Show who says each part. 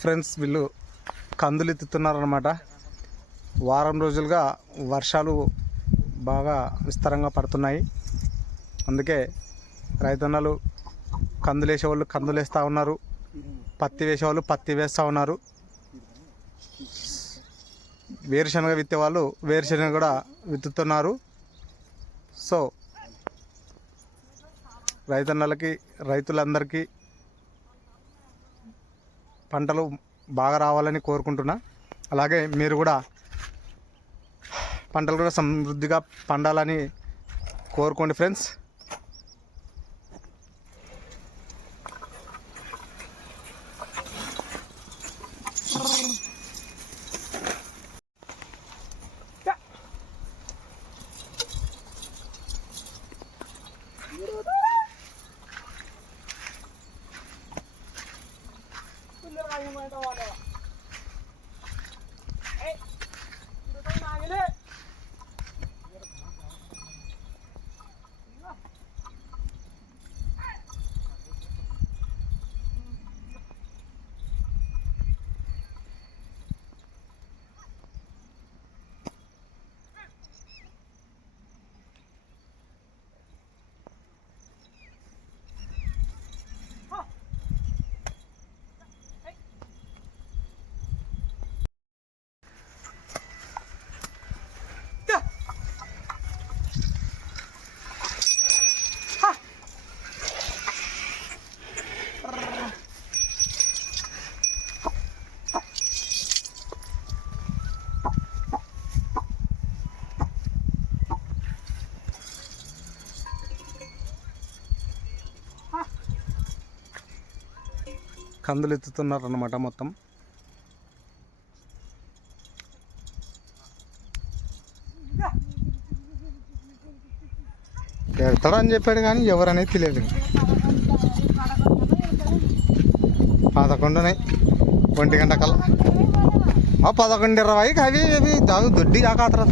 Speaker 1: Friends వీళ్ళు కందులు ఎత్తుతున్నారనమాట వారం రోజులుగా వర్షాలు బాగా విస్తారంగా పడుతున్నాయి. అందుకే రైతన్నలు కందులు వేసేవాళ్ళు కందులు వేస్తూ ఉన్నారు. పత్తి వేసేవాళ్ళు పత్తి వేస్తూ ఉన్నారు. వేరుశనగ విత్తే వాళ్ళు వేరుశనగ కూడా విత్తుతున్నారు. సో రైతన్నలకి రైతులందరికీ పంటలు బాగా రావాలని కోరుకుంటున్నా. అలాగే మీరు కూడా పంటలు కూడా సమృద్ధిగా పండాలని కోరుకోండి ఫ్రెండ్స్. కందులు ఎత్తుతున్నారు అనమాట మొత్తం ఎడతాడని చెప్పాడు కానీ ఎవరనేది తెలియదు పదకొండునే ఒంటి గంట కల్లా. పదకొండు ఇరవైకి అవి అవి దాగు దొడ్డి కాకతరా